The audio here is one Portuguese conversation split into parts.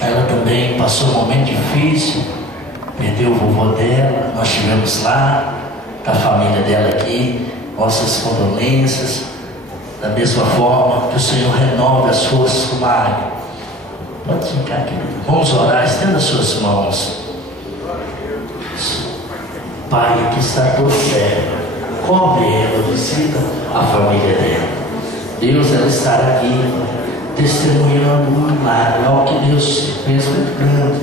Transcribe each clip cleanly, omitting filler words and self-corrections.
Ela também passou um momento difícil, perdeu o vovô dela. Nós estivemos lá, da família dela aqui, nossas condolências. Da mesma forma, que o Senhor renove as forças do Mário. Pode ficar, querido. Vamos orar, estenda as suas mãos. Pai, que está por perto, cobre ela, visita a família dela. Deus, ela estará aqui testemunhando um milagre, algo que Deus fez muito grande,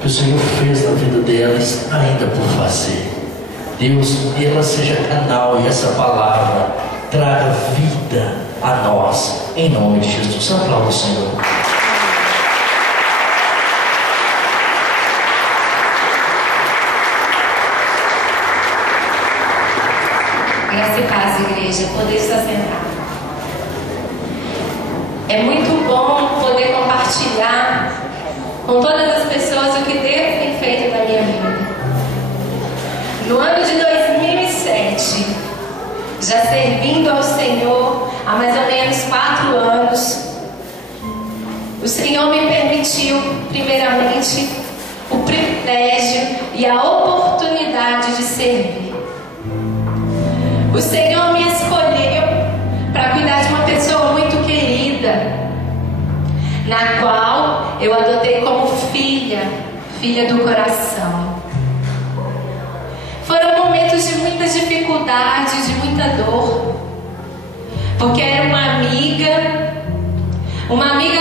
que o Senhor fez na vida dela e está ainda por fazer. Deus, que ela seja canal e essa palavra traga vida a nós, em nome de Jesus. Aplauda o Senhor. Graça e paz, igreja, poder estar sentado. É muito bom poder compartilhar com todas as pessoas o que Deus tem feito na minha vida. No ano de 2007, já servindo ao Senhor há mais ou menos 4 anos, o Senhor me permitiu, primeiramente, o privilégio e a oportunidade de servir. O Senhor me escolheu para cuidar de uma pessoa muito querida, na qual eu adotei como filha do coração. Foram momentos de muitas dificuldades, de muita dor, porque era uma amiga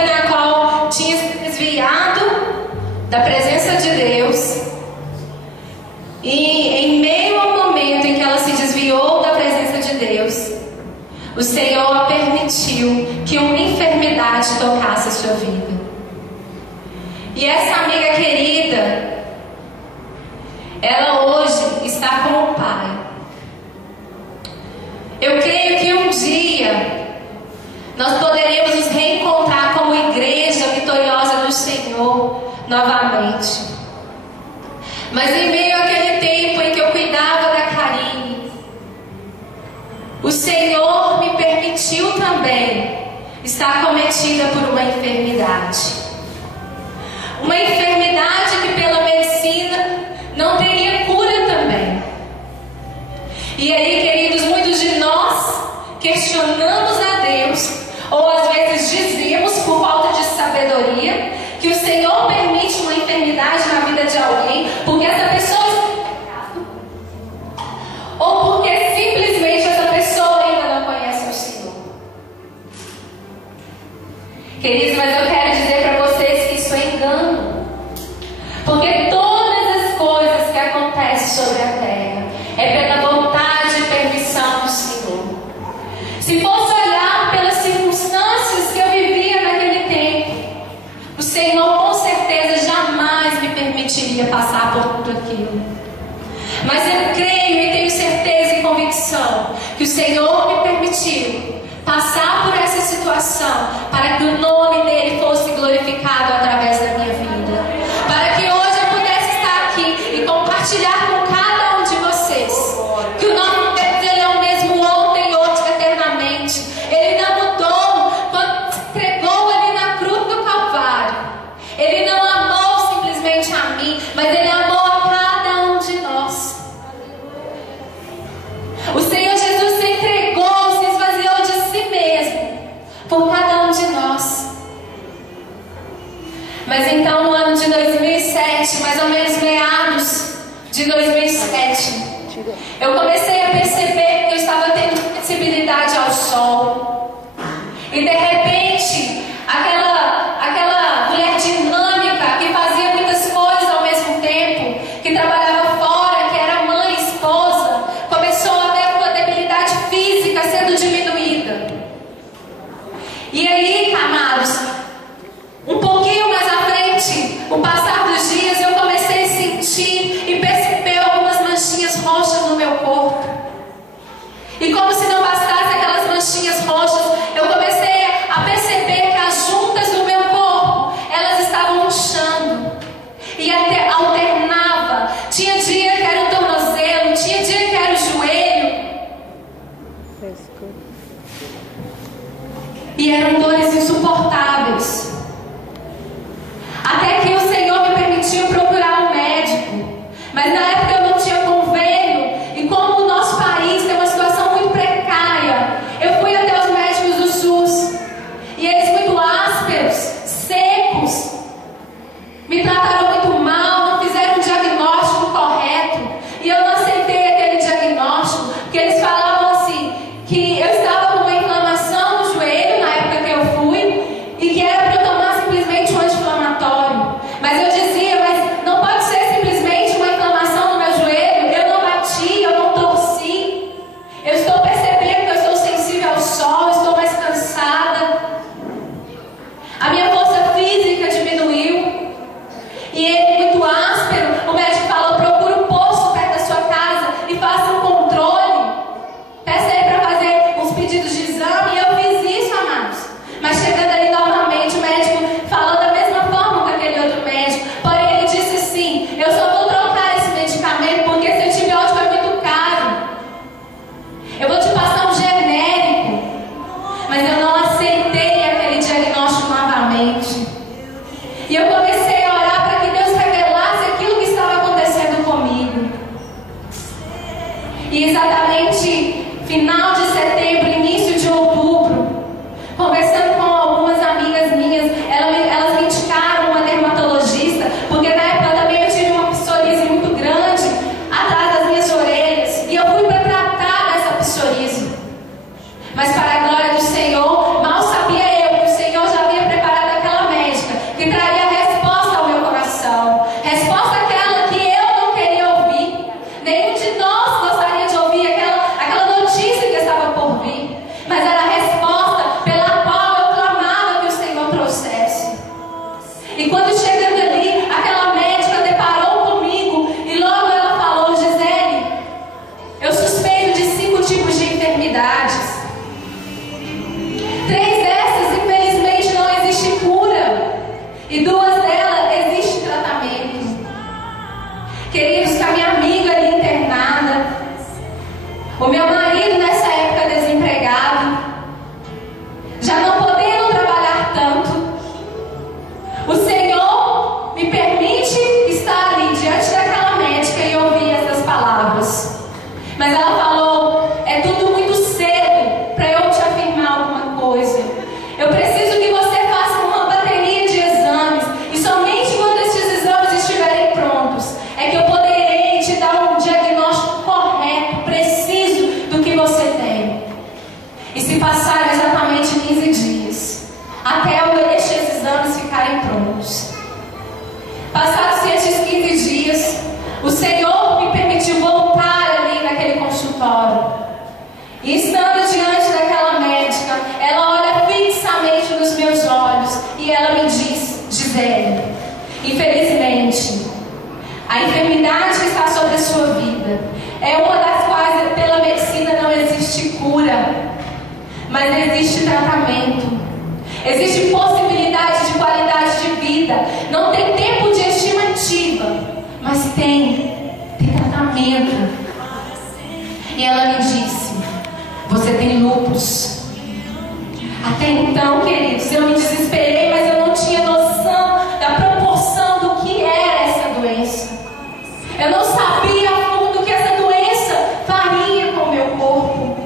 na qual tinha se desviado da presença de Deus, e em meio ao momento em que ela se desviou da presença de Deus, o Senhor a permitiu que uma enfermidade tocasse a sua vida. E essa amiga querida, ela hoje está com o Pai. Eu creio que um dia nós poderemos nos reencontrar como igreja vitoriosa do Senhor novamente. Mas em meio àquele tempo em que eu cuidava da Karine, o Senhor me permitiu também estar cometida por uma enfermidade. Uma enfermidade que pela medicina não teria cura também. E aí, queridos, muitos de nós questionamos a Deus, ou às vezes dizemos por falta de sabedoria, que o Senhor permite uma enfermidade na vida de alguém porque essa pessoa está em pecado, ou porque simplesmente essa pessoa ainda não conhece o Senhor. Queridos, mas eu quero dizer para vocês que isso é engano, porque todas as coisas que acontecem sobre a terra é pela vontade e permissão do Senhor. Se fosse olhar pelas circunstâncias que eu vivia naquele tempo, o Senhor com certeza jamais me permitiria passar por tudo aquilo. Mas eu creio e tenho certeza e convicção que o Senhor me permitiu passar por essa situação para que o nome dele fosse glorificado através da minha vida, para que hoje eu pudesse estar aqui e compartilhar com cada um de vocês que o nome de Deus, ele é o mesmo ontem, hoje, eternamente. Ele não mudou. Quando se entregou ali na cruz do Calvário, ele não amou simplesmente a mim, mas ele amou a cada um de nós. O Senhor Jesus se entregou, se esvaziou de si mesmo por cada um de nós. Mas então, no ano de 2007, mais ou menos meados de 2007, eu comecei a perceber que eu estava tendo sensibilidade ao sol. E de repente, aquela mulher dinâmica que fazia muitas coisas ao mesmo tempo, que trabalhava fora, que era mãe, esposa, começou a ter uma debilidade física sendo diminuída. E aí, amados, um pouquinho mais à frente, o passar dos dias, eu comecei a sentir e perceber algumas manchinhas roxas no meu corpo. E como se não bastasse aquelas manchinhas permitiam procurar um médico. Mas na época eu não tinha convênio. E como o nosso país tem uma situação muito precária, eu fui até os médicos do SUS. E eles muito ásperos, secos, me trataram muito mal, não fizeram um diagnóstico correto. E eu não aceitei aquele diagnóstico, porque eles falavam assim, que eu estava com uma inflamação no joelho na época que eu fui, e que era para eu tomar simplesmente um anti-inflamatório. Mas eu dizia, mas não pode ser simplesmente uma inflamação no meu joelho, eu não bati, eu não torci. Eu estou percebendo que eu estou sensível ao sol, estou mais cansada. A minha força física diminuiu. E ele, muito áspero, o médico falou, procura um posto perto da sua casa e faça um controle. Peça ele para fazer uns pedidos de exame. E eu fiz isso, amados. Mas chegando ali novamente, o médico falou da mesma forma que aquele outro médico. Porém, ele disse assim, eu só vou trocar esse medicamento porque esse antibiótico é muito caro. Eu vou te passar um genérico. Mas eu não aceitei aquele diagnóstico novamente. E eu comecei a orar para que Deus revelasse aquilo que estava acontecendo comigo. E exatamente final de setembro, início de outubro, conversando com algumas amigas minhas, elas me indicaram uma dermatologista, porque na época também eu tive uma psoríase muito grande atrás das minhas orelhas. E eu fui para tratar essa psoríase. Mas para a glória do Senhor, mal sabia eu que o Senhor já havia preparado aquela médica que traria resposta ao meu coração. Resposta aquela que eu não queria ouvir. Nenhum de nós gostaria de ouvir aquela notícia que estava por vir. Mas era a resposta pela qual eu clamava que o Senhor trouxesse. E quando chegando ali, aquela médica deparou comigo e logo ela falou, Gisele, eu suspeito de 5 tipos de enfermidades. 3 dessas, infelizmente, não existe cura. E 2 delas existe tratamento. Queridos, com a minha amiga ali internada, o meu marido nessa época desempregado, já não podendo trabalhar tanto, o Senhor me permite estar ali diante daquela médica e ouvir essas palavras. Mas ela falou, é tudo muito cedo para eu te afirmar alguma coisa. Eu preciso que você faça uma bateria de exames. E somente quando esses exames estiverem prontos é que eu poderei te dar um diagnóstico correto, preciso do que você tem. E se passaram exatamente 15 dias até estes exames ficarem prontos. Passados estes 15 dias, o Senhor me permitiu voltar ali naquele consultório. E estando diante daquela médica, ela olha fixamente nos meus olhos e ela me diz, Gisele, infelizmente, a enfermidade que está sobre a sua vida é uma das quais pela medicina não existe cura, mas existe tratamento. Existe possibilidade de qualidade de vida. Não tem tempo de estimativa, mas tem tratamento. E ela me disse, você tem lúpus. Até então, queridos, eu me desesperei, mas eu não tinha noção da proporção do que era essa doença. Eu não sabia a fundo o que essa doença faria com o meu corpo.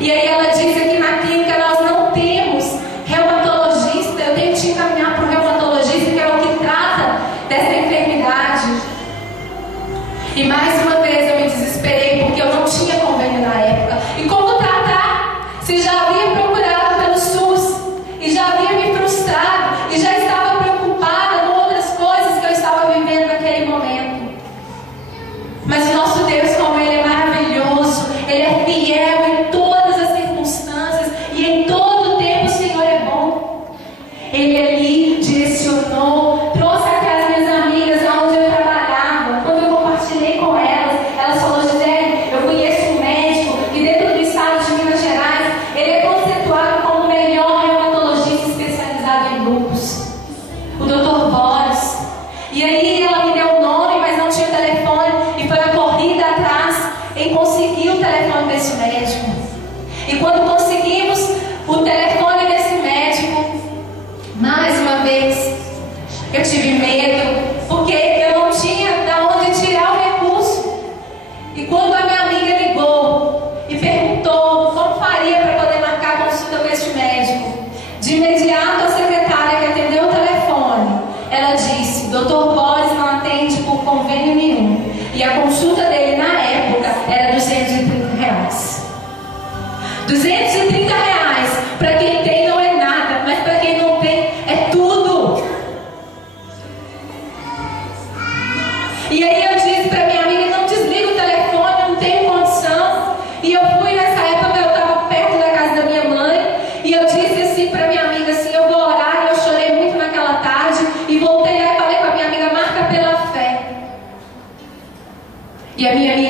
E aí ela disse que na clínica nós não temos reumatologista. Eu tenho que te encaminhar para o reumatologista, que é o que trata dessa enfermidade. E mais uma vez eu me desesperei, porque eu não tinha convênio na época. E como tratar? Se já havia procurado pelo SUS e já havia me frustrado e já estava preocupada com outras coisas que eu estava vivendo naquele momento. Mas o nosso Deus, como Ele é maravilhoso, Ele é fiel em todas as circunstâncias e em todo o tempo o Senhor é bom. Ele ali direcionou, trouxe aquelas minhas amigas aonde eu trabalhava. Quando eu compartilhei com elas, elas falaram, Gisele, eu conheço um médico e dentro do estado de Minas Gerais, ele é conceituado como o melhor reumatologista especializado em lúpus, o Dr. Boris. E aí ela me deu o nome, mas não tinha telefone, e foi a corrida atrás em conseguir o telefone desse médico. E quando conseguimos o telefone desse médico, mais uma vez eu tive medo.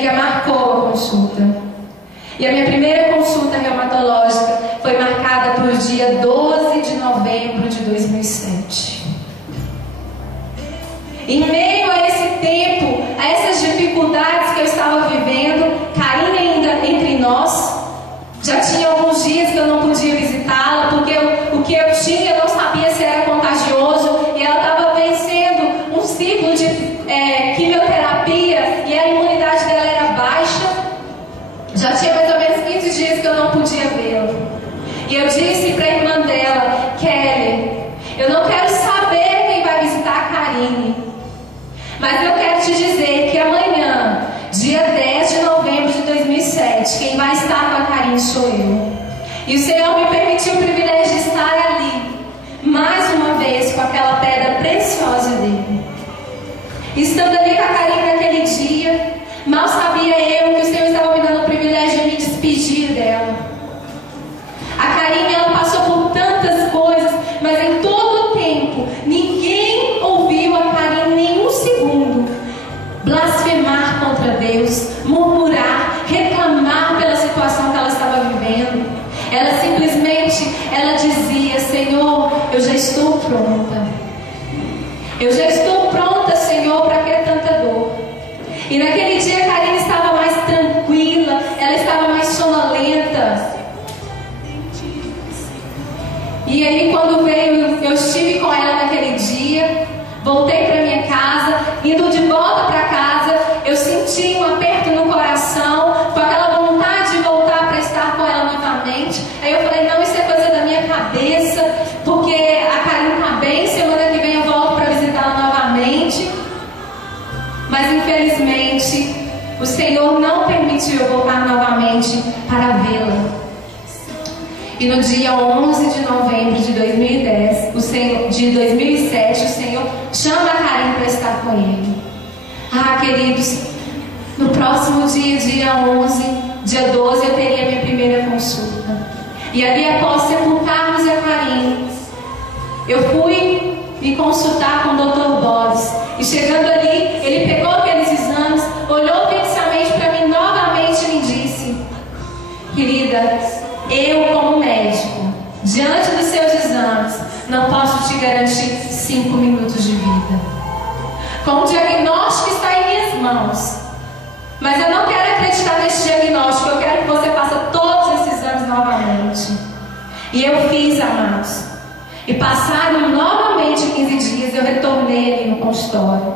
amiga marcou a consulta. E a minha primeira consulta reumatológica foi marcada para o dia 12 de novembro de 2007. Em meio a esse tempo, a essas dificuldades que eu estava vivendo, Karine ainda entre nós, já tinha alguns dias que eu não podia visitá-la, porque o que eu tinha eu não sabia se era contagioso, e ela estava vencendo um ciclo de quimioterapia, e a imunidade dela era baixa. Já tinha mais ou menos 15 dias que eu não podia vê-la. E eu disse para a irmã dela, Kelly, eu não quero saber quem vai visitar a Karine, mas eu quero te dizer que amanhã, dia 10 de novembro de 2007, quem vai estar com a Karine sou eu. E o Senhor me permitiu o privilégio de estar ali, mais uma vez, com aquela pedra preciosa dele. Estando ali com a Karine naquele dia, mal sabia eu que o Senhor estava me dando o privilégio de me despedir dela. A Karine, ela passou por tantas coisas, mas em todo o tempo, ninguém ouviu a Karine nem um segundo blasfemar contra Deus, murmurar, reclamar pela situação que ela estava vivendo. Ela simplesmente, ela dizia, Senhor, eu já estou pronta. Eu já estou pronta, Senhor, para que tanta dor? E naquele dia a Karine estava mais tranquila, ela estava mais sonolenta. E aí quando veio, eu estive com ela naquele dia, voltei para minha casa, indo de volta para casa, eu senti um aperto no coração, com aquela vontade de voltar para estar com ela novamente. Aí eu falei, não, isso é coisa da minha cabeça, porque a Karine está bem, semana que vem eu volto para visitá-la novamente. Mas infelizmente o Senhor não permitiu eu voltar novamente para vê-la. E no dia 11 de novembro de 2007, o Senhor chama a Karine para estar com ele. Ah, queridos, no próximo dia 11, dia 12, eu teria minha primeira consulta. E ali, após sepultarmos a Karine, eu fui me consultar com o Dr. Boris. E chegando ali, ele pegou aqueles exames, olhou fixamente para mim novamente e me disse, querida, eu como médico, diante dos seus exames, não posso te garantir 5 minutos de vida. Com o diagnóstico está em minhas mãos, mas eu não quero acreditar nesse diagnóstico, eu quero que você faça todos esses exames novamente. E eu fiz, amados. E passaram novamente 15 dias, eu retornei ali no consultório.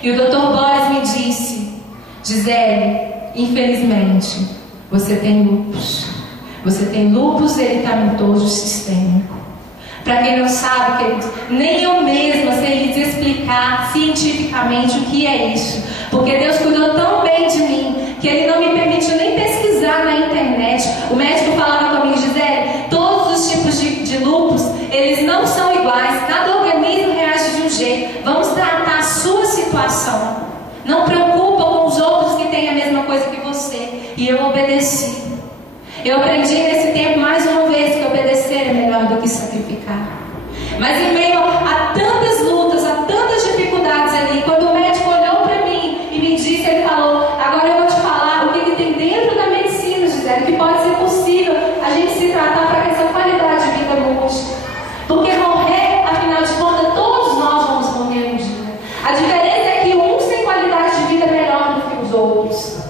E o Dr. Boris me disse, Gisele, infelizmente, você tem lúpus. Você tem lúpus eritematoso sistêmico. Para quem não sabe, queridos, nem eu mesma sei lhes explicar cientificamente o que é isso. Porque Deus cuidou tão bem de mim, que Ele não me permitiu nem pesquisar na internet. O médico falava comigo, Gisele, todos os tipos de lúpus, eles não são iguais. Cada organismo reage de um jeito. Vamos tratar a sua situação. Não preocupa com os outros que têm a mesma coisa que você. E eu obedeci. Eu aprendi nesse tempo mais uma vez que obedecer é melhor do que sacrificar. Mas em meio a tantas lutas, a tantas dificuldades ali, quando o médico olhou para mim e me disse, ele falou, agora eu vou te falar o que tem dentro da medicina, Gisele, que pode ser possível a gente se tratar para que essa qualidade de vida mude. Porque morrer, afinal de contas, todos nós vamos morrer um dia. A diferença é que um sem qualidade de vida é melhor do que os outros.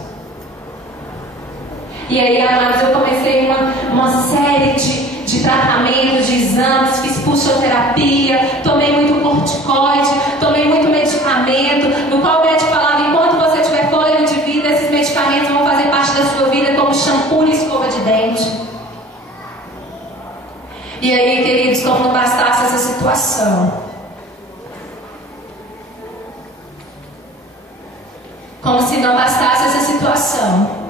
E aí, amados, eu comecei uma série de tratamentos, de exames, fiz pulsoterapia, tomei muito corticoide, tomei muito medicamento, no qual o médico falava, enquanto você tiver fôlego de vida, esses medicamentos vão fazer parte da sua vida como shampoo e escova de dente. E aí, queridos, como não bastasse essa situação, como se não bastasse essa situação,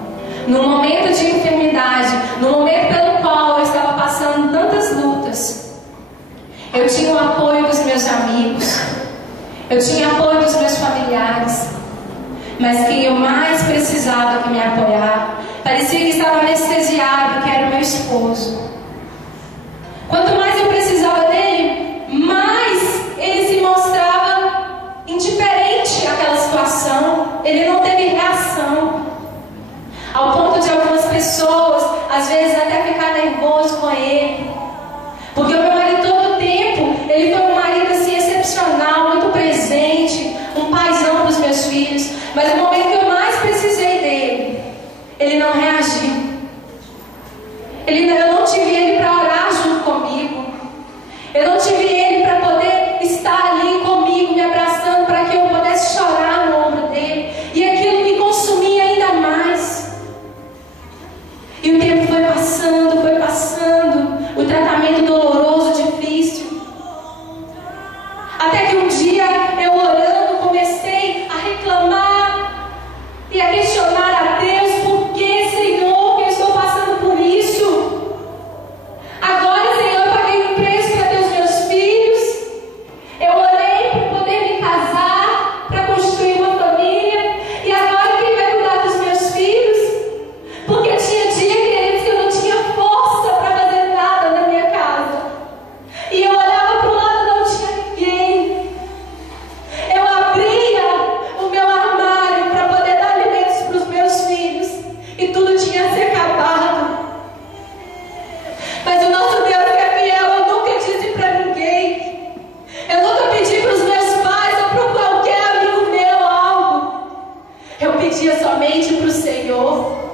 no momento de enfermidade, no momento pelo qual eu estava passando tantas lutas, eu tinha o apoio dos meus amigos, eu tinha o apoio dos meus familiares, mas quem eu mais precisava que me apoiar, parecia que estava anestesiado, que era o meu esposo. Quanto mais eu precisava dele, mais ele se mostrava indiferente àquela situação, ele não teve reação. Até que um dia, eu orando, comecei a reclamar e a questionar a Deus: por que, Senhor, que eu estou passando por isso? Agora, Senhor, eu paguei um preço para ter os meus filhos. Eu orei para poder me casar, para construir uma família. E agora quem vai cuidar dos meus filhos? Porque tinha dia, queridos, que eu não tinha força para fazer nada na minha casa. E eu olhava para o lado, não tinha ninguém. Eu abria o meu armário para poder dar alimentos para os meus filhos, e tudo tinha se acabado. Mas o nosso Deus que é fiel, eu nunca disse para ninguém. Eu nunca pedi para os meus pais ou para qualquer amigo meu algo. Eu pedia somente para o Senhor.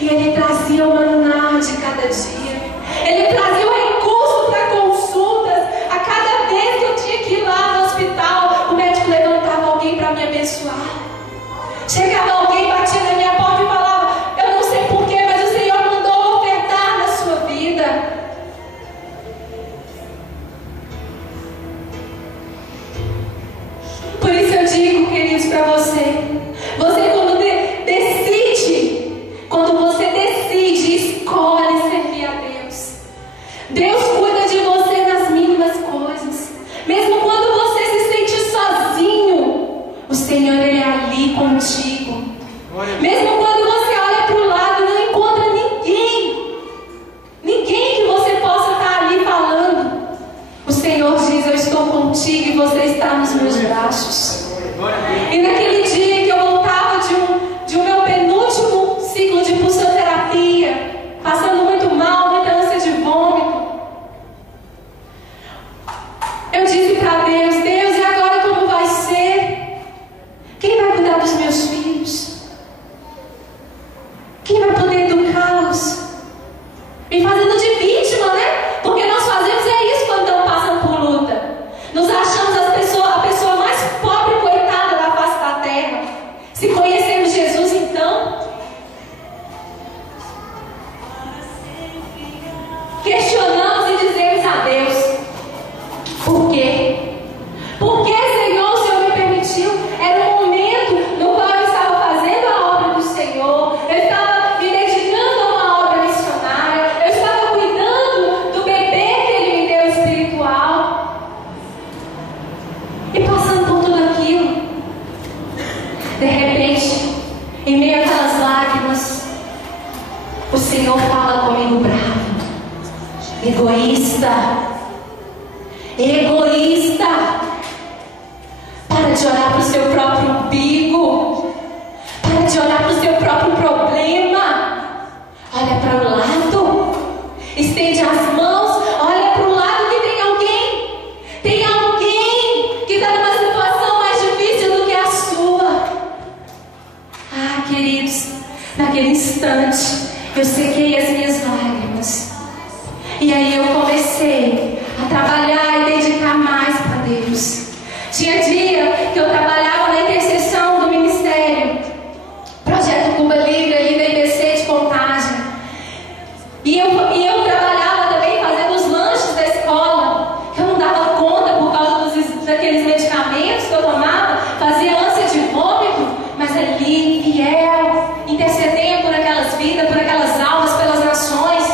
E Ele trazia o maná de cada dia. Ele trazia o recurso para consultas. A cada vez que eu tinha que ir lá no hospital, o médico levantava alguém para me abençoar. Chegava alguém, batia na minha porta e falava: eu não sei porquê, mas o Senhor mandou ofertar na sua vida. Por isso eu digo, queridos, para você quando decide, escolhe servir a Deus. Deus cuida de você nas mínimas coisas. Mesmo quando você se sente sozinho, o Senhor, Ele é ali contigo. Mesmo quando você olha para o lado e não encontra ninguém que você possa estar ali falando, o Senhor diz: eu estou contigo e você está nos meus braços. E naquele dia que eu voltava de um meu penúltimo ciclo de pulsoterapia, passando muito mal, muita ânsia de vômito, eu disse para Deus: Deus, e agora como vai ser? Quem vai cuidar dos meus filhos? Quem vai poder educá-los? Me fazendo de vítima, né? Porque nós fazemos isso quando estamos passando por luta. Nos achamos a pessoa mais pobre e coitada da face da terra. Se conhecemos Jesus, então, questionamos e dizemos a Deus: por quê? Por que, Senhor, o Senhor me permitiu? Era um momento no qual eu estava fazendo a obra do Senhor, eu estava me dedicando a uma obra missionária, eu estava cuidando do bebê que Ele me deu espiritual, e passando por tudo aquilo, de repente, em meio àquelas lágrimas, o Senhor fala comigo bravo: egoísta, para de olhar para o seu próprio umbigo, para de olhar para o seu próprio problema, olha para o lado, estende as mãos, olha para o lado que tem alguém que está numa situação mais difícil do que a sua. Ah, queridos, naquele instante eu sequei as minhas lágrimas, e aí eu comecei a trabalhar e dedicar mais para Deus. Tinha dia que eu trabalhava na intercessão do ministério Projeto Cuba Livre, ali da IBC de Contagem, e eu trabalhava também fazendo os lanches da escola, que eu não dava conta por causa daqueles medicamentos que eu tomava, fazia ânsia de vômito, mas ali, fiel, intercedendo por aquelas vidas, por aquelas almas, pelas nações.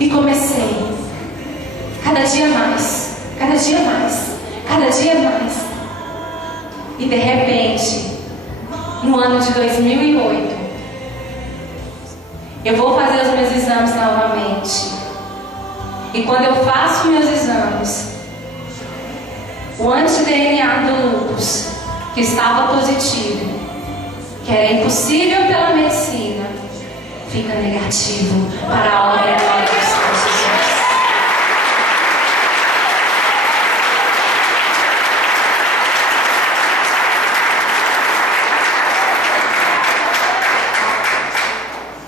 E comecei, cada dia mais, e de repente, no ano de 2008, eu vou fazer os meus exames novamente. E quando eu faço meus exames, o anti-DNA do lúpus, que estava positivo, que era impossível pela medicina, fica negativo para a obra do Senhor Jesus.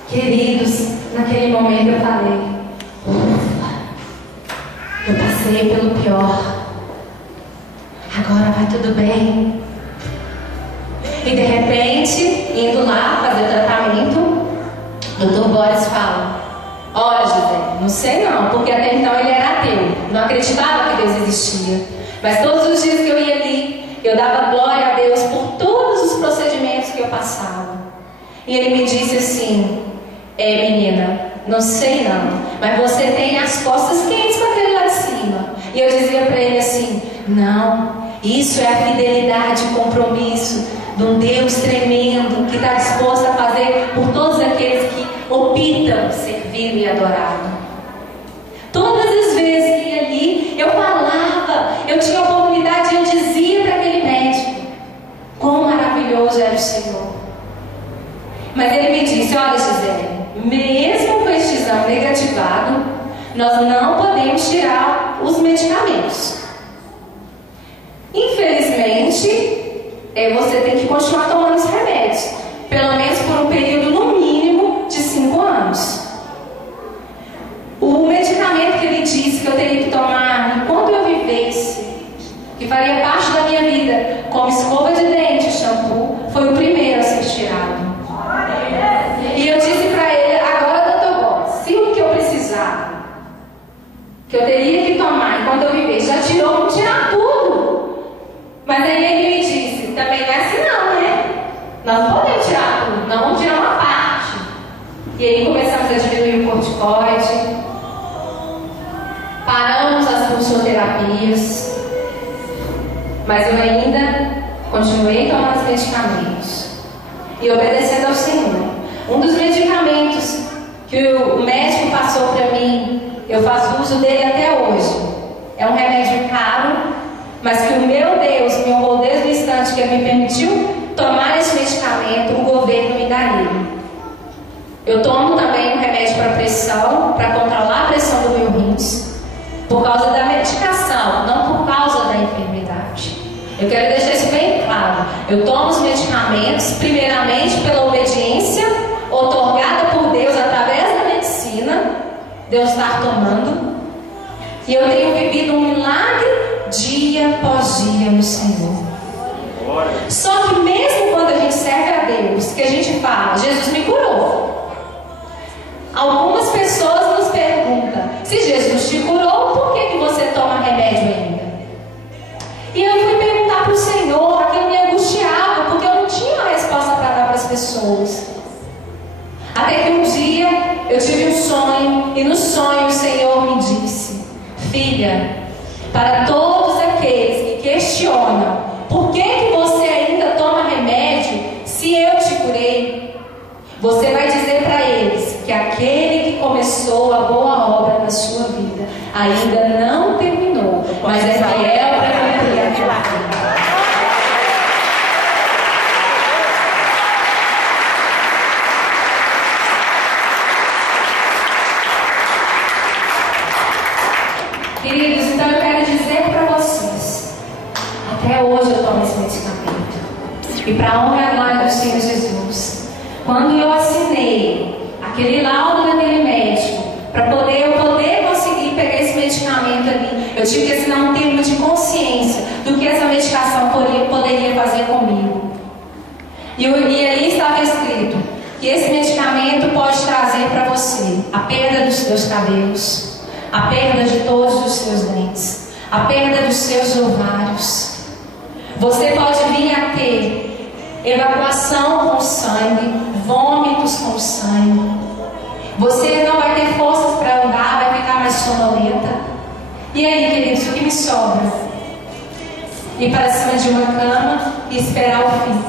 Queridos, naquele momento eu falei: ufa, eu passei pelo pior, agora vai tudo bem. E de repente, indo lá fazer o tratamento, o Dr. Boris fala: olha, José, não sei não, porque até então ele era ateu, não acreditava que Deus existia. existia. Mas todos os dias que eu ia ali, eu dava glória a Deus por todos os procedimentos que eu passava. E ele me disse assim: menina, não sei não, mas você tem as costas quentes com aquele lá de cima. E eu dizia para ele assim: não, isso é a fidelidade, o compromisso de um Deus tremendo que está disposto a fazer por todos aqueles que optam servir e adorar. Todas as vezes que ia ali, eu falava, eu tinha a oportunidade e eu dizia para aquele médico quão maravilhoso era o Senhor. Mas ele me disse: olha, Gisele, mesmo com este exame negativado, nós não podemos tirar os medicamentos. Infelizmente, você tem que continuar tomando os remédios, pelo menos por um período no mínimo de 5 anos. O medicamento que ele disse que eu teria que tomar enquanto eu vivesse, que faria parte da minha vida, como escova de dente, shampoo, foi o primeiro a ser tirado. E eu disse para ele: agora, doutor Bob, se o que eu precisar, que eu teria que tomar enquanto eu vivesse, já tirou, vamos tirar tudo. Mas aí ele me disse: também não é assim não, né? Nós não podemos tirar tudo, nós vamos tirar uma parte. E aí começamos a diminuir o corticoide, paramos as pulsoterapias, mas eu ainda continuei tomando os medicamentos e obedecendo ao Senhor. Um dos medicamentos que o médico passou para mim, eu faço uso dele até hoje. É um remédio caro, mas que o meu Deus me honrou desde o instante que ele me permitiu tomar esse medicamento, o governo me dá ele. Eu tomo também um remédio para pressão, para controlar a pressão do meu rins, por causa da medicação, não por causa da enfermidade. Eu quero deixar isso bem claro. Eu tomo os medicamentos, primeiramente pela obediência outorgada por Deus através da medicina, Deus está tomando, e eu tenho vivido um milagre dia após dia no Senhor. Só que mesmo quando a gente serve a Deus, que a gente fala: Jesus me curou, algumas pessoas nos perguntam: se Jesus te curou, por que você toma remédio ainda? E eu fui perguntar para o Senhor, aquilo me angustiava, porque eu não tinha uma resposta para dar para as pessoas. Até que um dia eu tive um sonho, e no sonho o Senhor me disse: filha, para todos aqueles que questionam por que você ainda toma remédio se eu te curei, você vai dizer para eles que aquele que começou a boa obra na sua vida ainda não terminou, mas é fiel para cumprir aquela vida. Queridos, então eu quero dizer para vocês, até hoje eu tomo esse medicamento, e para a honra e a glória do Senhor Jesus, quando eu assinei aquele laudo daquele médico, para eu poder conseguir pegar esse medicamento ali, eu tive que assinar um termo de consciência do que essa medicação poderia fazer comigo. E ali estava escrito que esse medicamento pode trazer para você a perda dos seus cabelos, a perda de todos os seus dentes, a perda dos seus ovários. Você pode vir a ter evacuação com sangue, vômitos com sangue. Você não vai ter forças para andar, vai ficar mais sonolenta. E aí, queridos, o que me sobra? Ir para cima de uma cama e esperar o fim.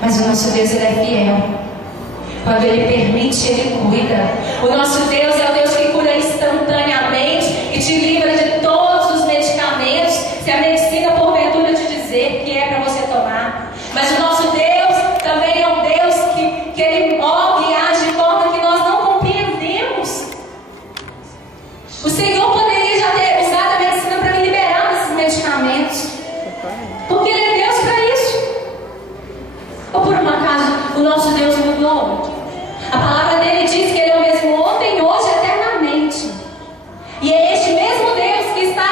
Mas o nosso Deus, Ele é fiel. Quando Ele permite, Ele cuida. O nosso Deus é o Deus que cura instantaneamente e te livra de todos os medicamentos, se a medicina porventura te dizer que é para você tomar. Mas o nosso Deus também é um Deus que Ele move e age de forma que nós não compreendemos. O Senhor poderia já ter usado a medicina para me liberar desses medicamentos, porque Ele é Deus para isso. Ou por um acaso o nosso Deus mudou? A palavra dele diz que Ele é o mesmo ontem, hoje e eternamente. E é este mesmo Deus que está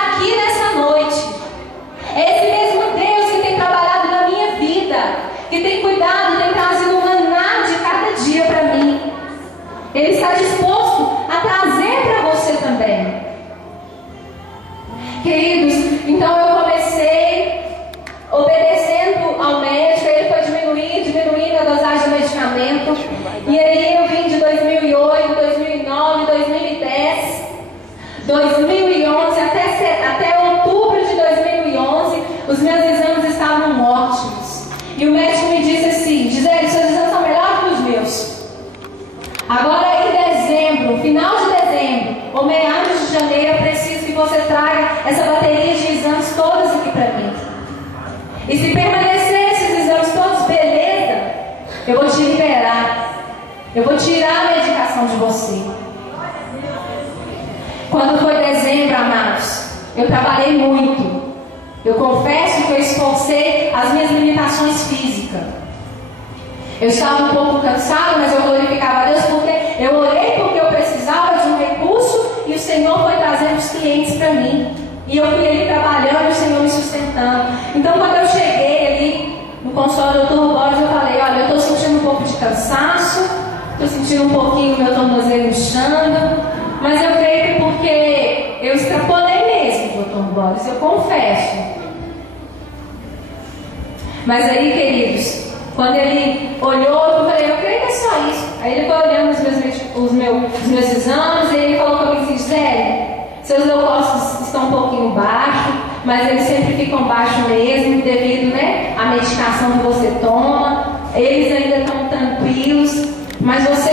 Queridos, então eu comecei obedecendo ao médico, ele foi diminuindo a dosagem do medicamento. E aí eu vim de 2008, 2009, 2010, 2011, até outubro de 2011, os meus exames estavam ótimos. E o médico me disse assim: Gisele, seus exames são melhores que os meus. Agora em dezembro, final de dezembro, ou meados de janeiro, eu preciso que você traga essa bateria de exames todas aqui para mim. E se permanecer esses exames todos, beleza, eu vou te liberar. Eu vou tirar a medicação de você. Quando foi dezembro, amados, eu trabalhei muito. Eu confesso que eu esforcei as minhas limitações físicas. Eu estava um pouco cansada, mas eu glorificava a Deus porque eu orei porque eu precisava de um recurso e o Senhor foi trazendo os clientes para mim. E eu fui ali trabalhando e o Senhor me sustentando. Então, quando eu cheguei ali no consultório do Dr. Borges, eu falei: olha, eu estou sentindo um pouco de cansaço, estou sentindo um pouquinho o meu tornozelo inchando, mas eu creio que porque eu extrapolei mesmo, Dr. Borges, eu confesso. Mas aí, queridos, quando ele olhou, eu falei: eu creio que é só isso. Aí ele foi olhando os meus exames e ele falou comigo assim: Gisele, seus leucócitos estão um pouquinho baixos, mas eles sempre ficam baixos mesmo, devido, né, à medicação que você toma. Eles ainda estão tranquilos, mas você